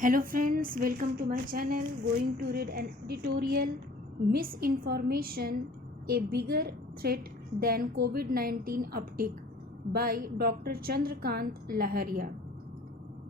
Hello friends, welcome to my channel. Going to read an editorial, Misinformation, a bigger threat than COVID-19 uptick, by Dr. Chandrakant Laharia.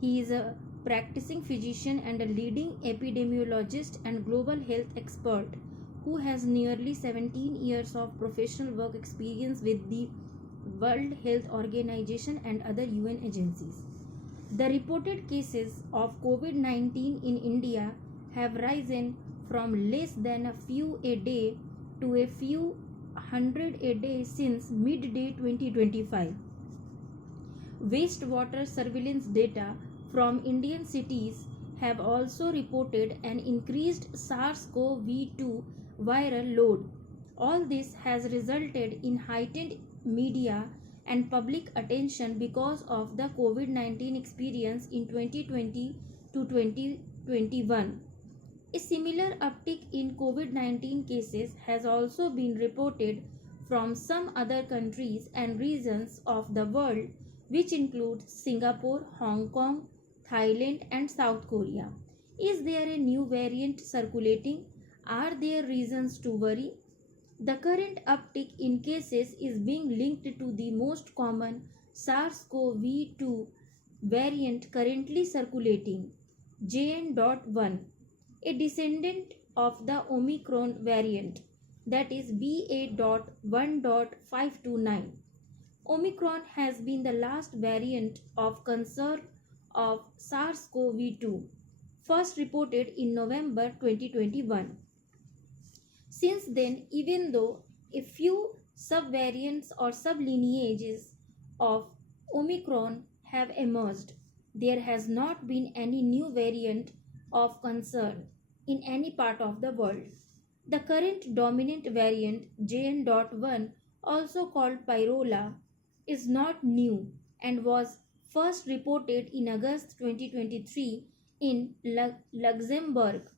He is a practicing physician and a leading epidemiologist and global health expert who has nearly 17 years of professional work experience with the World Health Organization and other UN agencies. The reported cases of COVID-19 in India have risen from less than a few a day to a few hundred a day since mid-day 2025. Wastewater surveillance data from Indian cities have also reported an increased SARS-CoV-2 viral load. All this has resulted in heightened media and public attention because of the COVID-19 experience in 2020 to 2021. A similar uptick in COVID-19 cases has also been reported from some other countries and regions of the world, which include Singapore, Hong Kong, Thailand, and South Korea. Is there a new variant circulating? Are there reasons to worry? The current uptick in cases is being linked to the most common SARS-CoV-2 variant currently circulating, JN.1, a descendant of the Omicron variant, that is BA.1.529. Omicron has been the last variant of concern of SARS-CoV-2, first reported in November 2021. Since then, even though a few subvariants or sublineages of Omicron have emerged, there has not been any new variant of concern in any part of the world. The current dominant variant, JN.1, also called Pyrola, is not new and was first reported in August 2023 in Luxembourg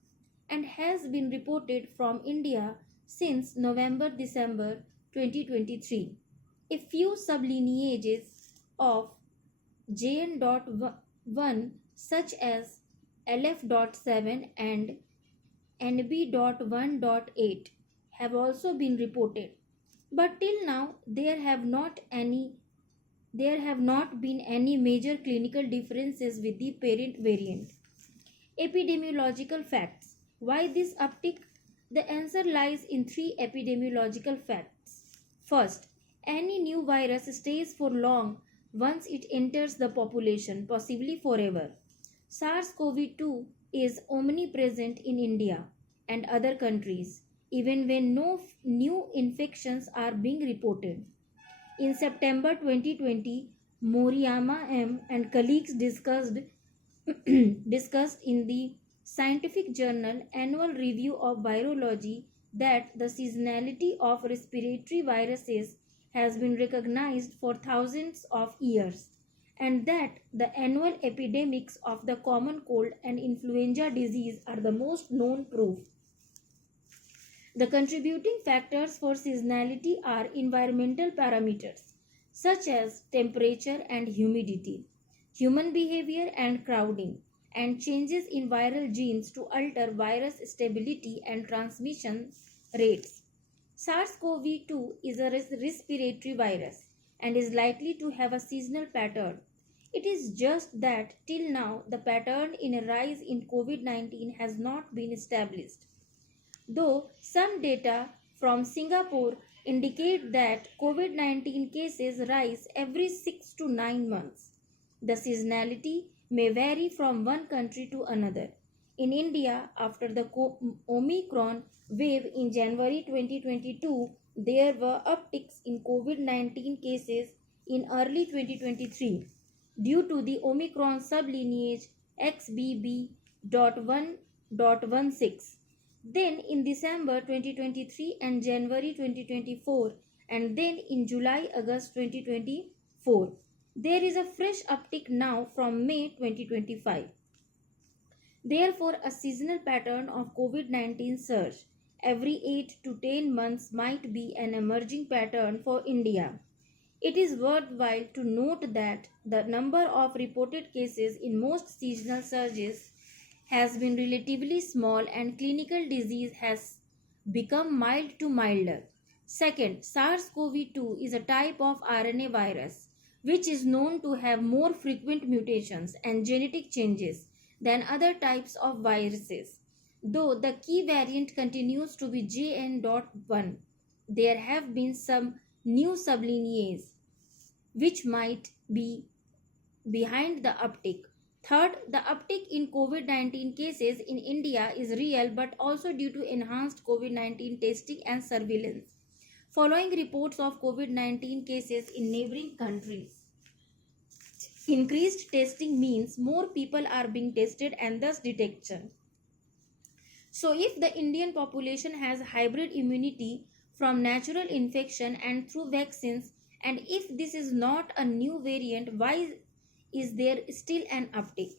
and has been reported from India since November-December 2023. A few sublineages of JN.1 such as LF.7 and NB.1.8 have also been reported, but till now there have not been any major clinical differences with the parent variant. Epidemiological facts. Why this uptick? The answer lies in three epidemiological facts. First, any new virus stays for long once it enters the population, possibly forever. SARS-CoV-2 is omnipresent in India and other countries, even when no new infections are being reported. In September 2020, Moriyama M. and colleagues discussed in the Scientific Journal Annual Review of Virology that the seasonality of respiratory viruses has been recognized for thousands of years, and that the annual epidemics of the common cold and influenza disease are the most known proof. The contributing factors for seasonality are environmental parameters such as temperature and humidity, human behavior and crowding, and changes in viral genes to alter virus stability and transmission rates. SARS-CoV-2 is a respiratory virus and is likely to have a seasonal pattern. It is just that till now the pattern in a rise in COVID-19 has not been established. Though some data from Singapore indicate that COVID-19 cases rise every 6 to 9 months, the seasonality may vary from one country to another. In India, after the Omicron wave in January 2022, there were upticks in COVID-19 cases in early 2023 due to the Omicron sublineage XBB.1.16. Then in December 2023 and January 2024, and then in July-August 2024. There is a fresh uptick now from May 2025. Therefore, a seasonal pattern of COVID-19 surge every 8 to 10 months might be an emerging pattern for India. It is worthwhile to note that the number of reported cases in most seasonal surges has been relatively small and clinical disease has become mild to milder. Second, SARS-CoV-2 is a type of RNA virus which is known to have more frequent mutations and genetic changes than other types of viruses. Though the key variant continues to be JN.1, there have been some new sublineages which might be behind the uptick. Third, the uptick in COVID 19 cases in India is real but also due to enhanced COVID 19 testing and surveillance. Following reports of COVID 19 cases in neighboring countries, increased testing means more people are being tested and thus detection. So, if the Indian population has hybrid immunity from natural infection and through vaccines, and if this is not a new variant, why is there still an uptick?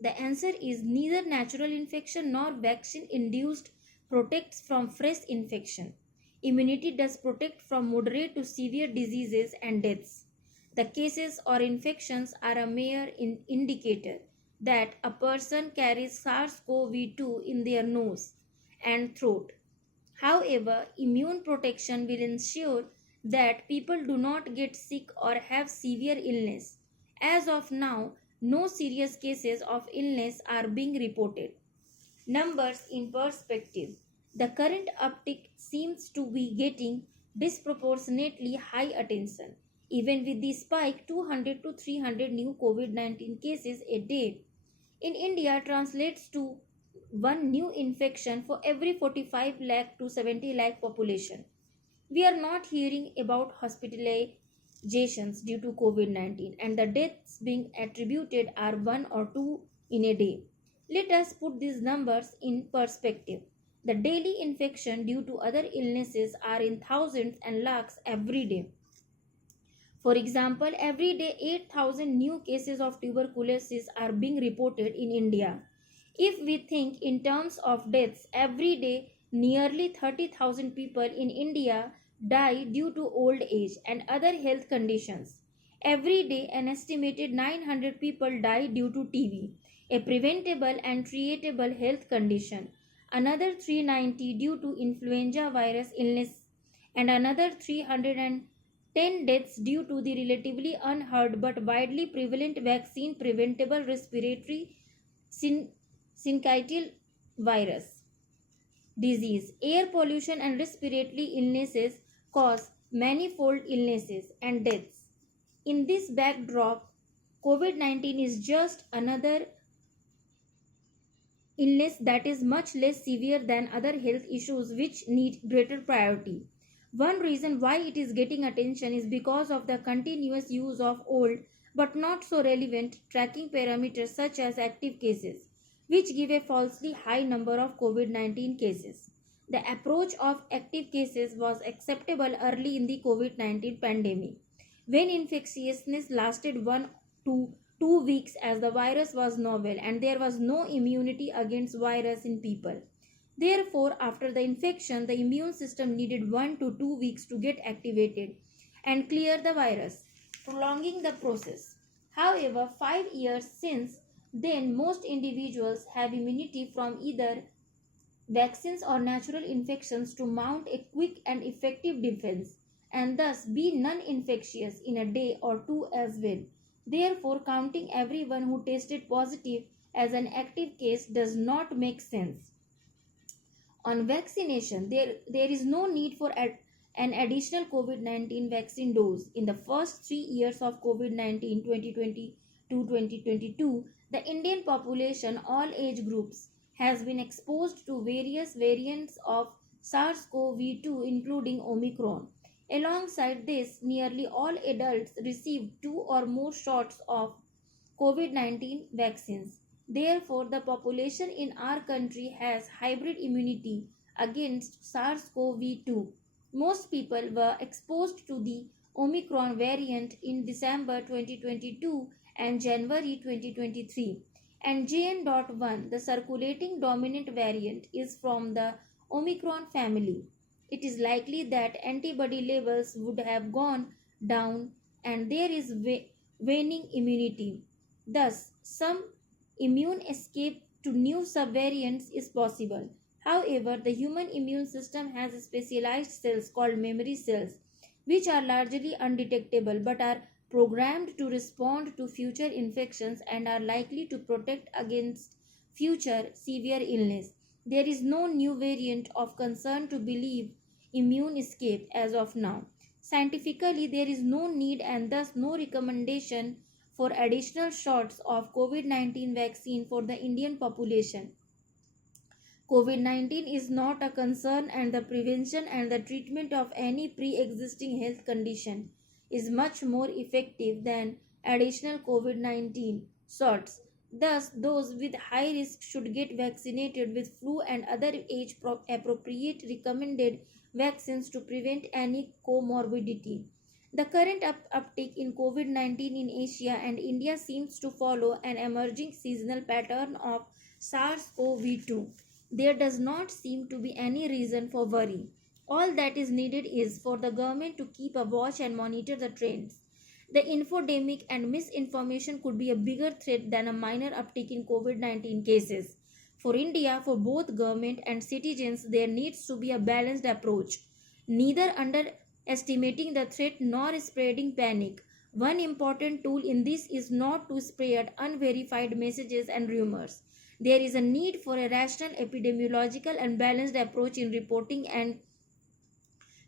The answer is neither natural infection nor vaccine induced protects from fresh infection. Immunity does protect from moderate to severe diseases and deaths. The cases or infections are a mere indicator that a person carries SARS-CoV-2 in their nose and throat. However, immune protection will ensure that people do not get sick or have severe illness. As of now, no serious cases of illness are being reported. Numbers in perspective. The current uptick seems to be getting disproportionately high attention. Even with the spike 200 to 300 new COVID-19 cases a day, in India translates to one new infection for every 45 lakh to 70 lakh population. We are not hearing about hospitalizations due to COVID 19 and the deaths being attributed are one or two in a day. Let us put these numbers in perspective. The daily infection due to other illnesses are in thousands and lakhs every day. For example, every day 8,000 new cases of tuberculosis are being reported in India. If we think in terms of deaths, every day nearly 30,000 people in India die due to old age and other health conditions. Every day an estimated 900 people die due to TB, a preventable and treatable health condition. Another 390 due to influenza virus illness and another 310 deaths due to the relatively unheard but widely prevalent vaccine preventable respiratory syncytial virus disease. Air pollution and respiratory illnesses cause manifold illnesses and deaths. In this backdrop, COVID 19 is just another illness that is much less severe than other health issues which need greater priority. One reason why it is getting attention is because of the continuous use of old but not so relevant tracking parameters such as active cases, which give a falsely high number of COVID 19 cases. The approach of active cases was acceptable early in the COVID 19 pandemic, when infectiousness lasted 1 to 2 weeks as the virus was novel and there was no immunity against virus in people. Therefore, after the infection, the immune system needed 1 to 2 weeks to get activated and clear the virus, prolonging the process. However, 5 years since then, most individuals have immunity from either vaccines or natural infections to mount a quick and effective defense and thus be non-infectious in a day or two as well. Therefore, counting everyone who tested positive as an active case does not make sense. On vaccination, there is no need for an additional COVID-19 vaccine dose. In the first 3 years of COVID-19 2020 to 2022, the Indian population, all age groups, has been exposed to various variants of SARS-CoV-2 including Omicron. Alongside this, nearly all adults received 2 or more shots of COVID 19 vaccines. Therefore, the population in our country has hybrid immunity against SARS CoV 2. Most people were exposed to the Omicron variant in December 2022 and January 2023. And JN.1, the circulating dominant variant, is from the Omicron family. It is likely that antibody levels would have gone down and there is waning immunity. Thus, some immune escape to new subvariants is possible. However, the human immune system has specialized cells called memory cells, which are largely undetectable but are programmed to respond to future infections and are likely to protect against future severe illness. There is no new variant of concern to believe immune escape as of now. Scientifically, there is no need and thus no recommendation for additional shots of COVID-19 vaccine for the Indian population. COVID-19 is not a concern, and the prevention and the treatment of any pre existing health condition is much more effective than additional COVID-19 shots. Thus, those with high risk should get vaccinated with flu and other age appropriate recommended vaccines to prevent any comorbidity. The current uptick in COVID 19 in Asia and India seems to follow an emerging seasonal pattern of SARS-CoV-2. There does not seem to be any reason for worry. All that is needed is for the government to keep a watch and monitor the trends. The infodemic and misinformation could be a bigger threat than a minor uptick in COVID 19 cases. For India, for both government and citizens, there needs to be a balanced approach, neither underestimating the threat nor spreading panic. One important tool in this is not to spread unverified messages and rumors. There is a need for a rational epidemiological and balanced approach in reporting and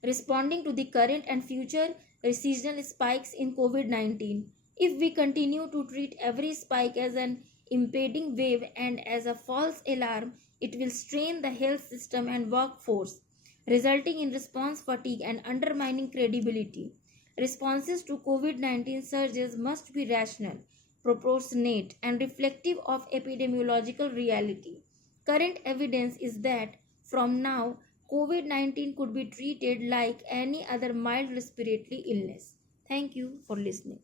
responding to the current and future seasonal spikes in COVID 19. If we continue to treat every spike as an impending wave and as a false alarm, it will strain the health system and workforce, resulting in response fatigue and undermining credibility. Responses to COVID 19 surges must be rational, proportionate, and reflective of epidemiological reality. Current evidence is that from now, COVID 19 could be treated like any other mild respiratory illness. Thank you for listening.